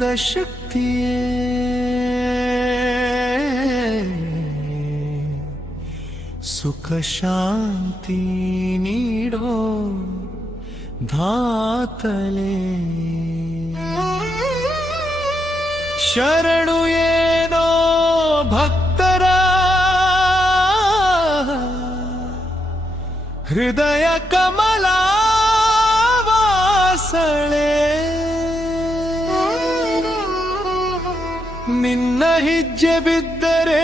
ಜ್ಞಾನದ ಶಕ್ತಿಯೇ ಸುಖ ಶಾಂತಿ ನೀಡೋ ಧಾತಲೆ ಶರಣು ಏನೋ ಭಕ್ತರ ಹೃದಯ ಕಮಲ ವಾಸಳೆ ನಿನ್ನ ಹೆಜ್ಜೆ ಬಿದ್ದರೆ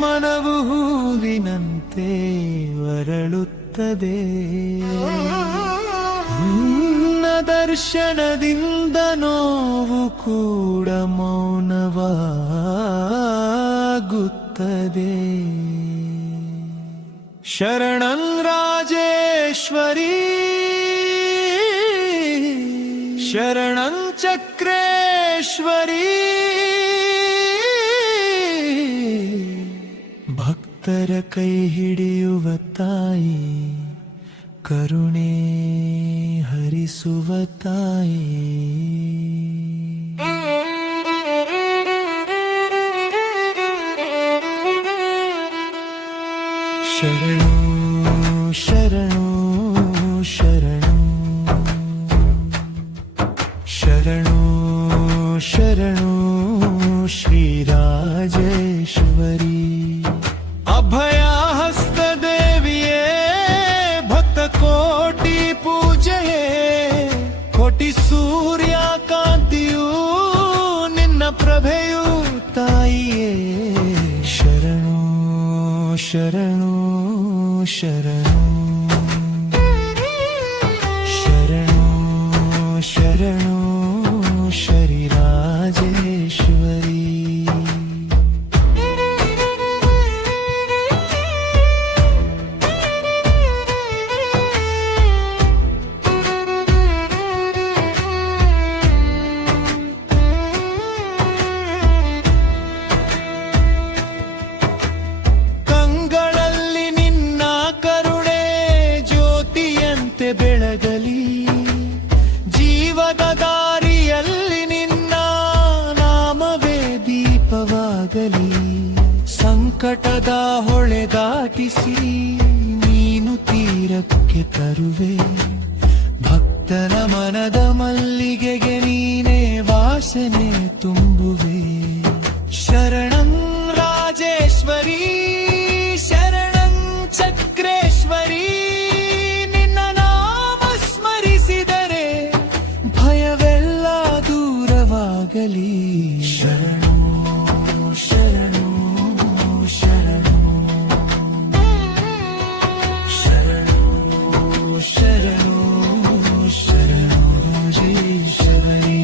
ಮನವು ಹೂವಿನಂತೆ ಅರಳುತ್ತದೆ ನಿನ್ನ ದರ್ಶನದಿಂದ ನೋವು ಕೂಡ ಮೌನವಾಗುತ್ತದೆ ಶರಣಂ ರಾಜೇಶ್ವರಿ ಶರಣಂ ಚಕ್ರೇಶ್ವರಿ ಭಕ್ತರ ಕೈ ಹಿಡಿಯುವ ತಾಯಿ ಕರುಣೆ ಹರಿಸುವ ತಾಯಿ ಶರಣು ಶರಣು ಶರಣು ಶರಣು ಶರಣು ಶ್ರೀರಾಜೇಶ್ವರಿ ಅಭಯ ಹಸ್ತ ದೇವಿಯೇ ಭಕ್ತ ಕೋಟಿ ಪೂಜೆಯೇ ಕೋಟಿ ಸೂರ್ಯ ಕಾಂತಿಯೂ ನಿನ್ನ ಪ್ರಭೆಯು ತಾಯಿಯೇ ಶರಣು ಶರಣು ಶರಣು ಶರಣು ಶರಣು ಶ್ರೀರಾಜೇಶ್ವರಿ ಬೆಳಗಲಿ ಜೀವದ ದಾರಿಯಲ್ಲಿ ನಿನ್ನ ನಾಮವೇ ದೀಪವಾಗಲಿ ಸಂಕಟದ ಹೊಳೆ ದಾಟಿಸಿ ನೀನು ತೀರಕ್ಕೆ ತರುವೆ ಭಕ್ತನ ಮನದ ಮಲ್ಲಿಗೆಗೆ ನೀನೇ ವಾಸನೆ ತುಂಬುವೆ ಶರಣಂ ರಾಜೇಶ್ವರಿ ಶರಣಂ ಚಕ್ರೇಶ್ವರಿ ಶರಣು ಶರಣು ಶರಣು ಶರಣು ಶರಣು ಶರಣು ಜೀಶ್ವರಿ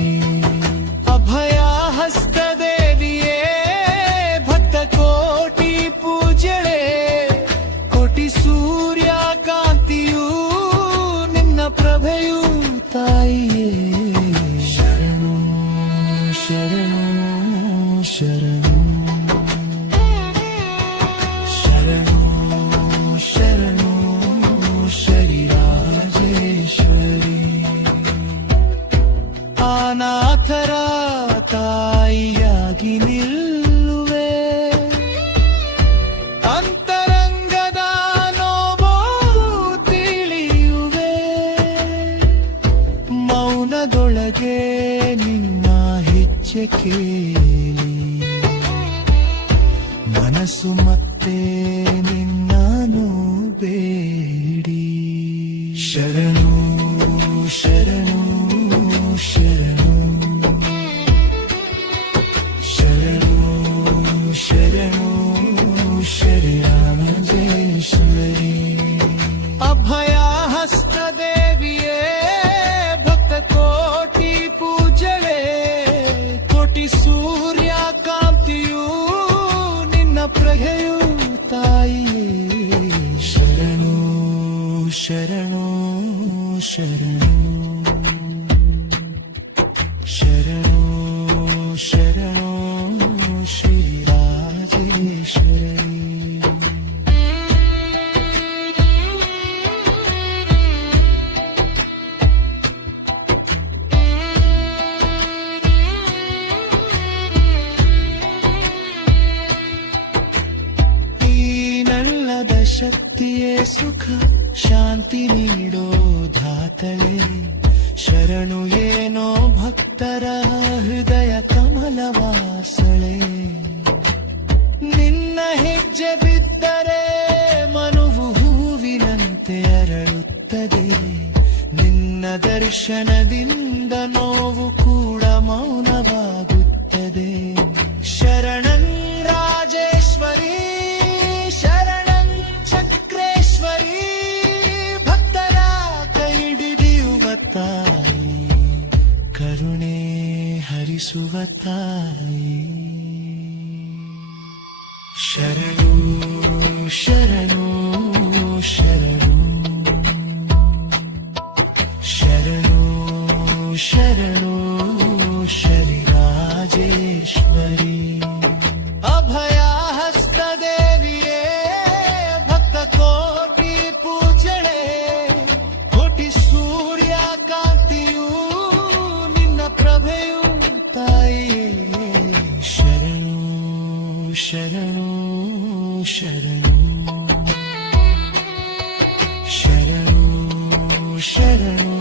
ಅಭಯ ಹಸ್ತ ದೇವಿಯೇ ಭಕ್ತ ಕೋಟಿ ಪೂಜಳೆ ಕೋಟಿ ಸೂರ್ಯ ಕಾಂತಿಯೂ ನಿನ್ನ ಪ್ರಭೆಯು ತಾಯಿಯೇ ಶರಣು ಶರಣು ಶರಣು ಶರಣು ಶ್ರೀರಾಜೇಶ್ವರಿ ಅನಾಥರ ತಾಯಿಯಾಗಿ ನಿಲ್ಲುವೆ ಅಂತರಂಗದ ನೋವು ತಿಳಿಯುವೆ ಮೌನದೊಳಗೆ ನಿನ್ನ ಹೆಜ್ಜೆ ಕೇಳಿ ಮನಸ್ಸು ಮತ್ತೆ ನಿನ್ನನು ಬೇಡಿ ಶರಣು ಶರಣು ಶರಣು ಶರಣು ಶರಣು ಶ್ರೀರಾಮಜೇಶ್ವರಿ ಅಭಯ ಹಸ್ತ ದೇವಿಯೇ ಭಕ್ತ ಕೋಟಿ ಪೂಜಳೆ ಕೋಟಿ ಸೂರ್ಯ ಕಾಂತಿಯೂ ನಿನ್ನ ಪ್ರಭೆಯು ತಾಯಿಯೇ ಶರಣು ಶರಣು ಶರಣು ಶರಣು ಶರಣು ಶ್ರೀರಾಜೇಶ್ವರಿ ಶರಣು ಏನೋ ಭಕ್ತರ ಹೃದಯ ಕಮಲವಾಸಳೆ ನಿನ್ನ ಹೆಜ್ಜೆ ಬಿದ್ದರೆ ಮನುವು ಹೂವಿನಂತೆ ಅರಳುತ್ತದೆ ನಿನ್ನ ದರ್ಶನದಿಂದ ನೋವು ಕೂಡ ಮೌನವಾಗುತ್ತದೆ ಶರಣಂ ರಾಜೇಶ್ವರಿ ಶರಣಂ ಚಕ್ರೇಶ್ವರಿ ಭಕ್ತರ ಕೈ ಹಿಡಿಯುವ ತಾಯಿ ಕರುಣೆ ಹರಿಸುವ ತಾಯಿ ಶರಣು ಶರಣು ಶರಣು ಶರಣು ಶರಣು ಶರಿ ರಾಜೇಶ್ವರಿ ಅಭಯ ಹಸ್ತ ದೇವಿಯೇ ಭಕ್ತ ಕೋಟಿ ಪೂಜಳೆ ಕೋಟಿ ಸೂರ್ಯ ಕಾಂತಿಯು ನಿನ್ನ ಪ್ರಭೆಯು ತಾಯಿಯೇ ಶರಣು ಶರಣು ಶರಣು ಶರಣು ಶರಣು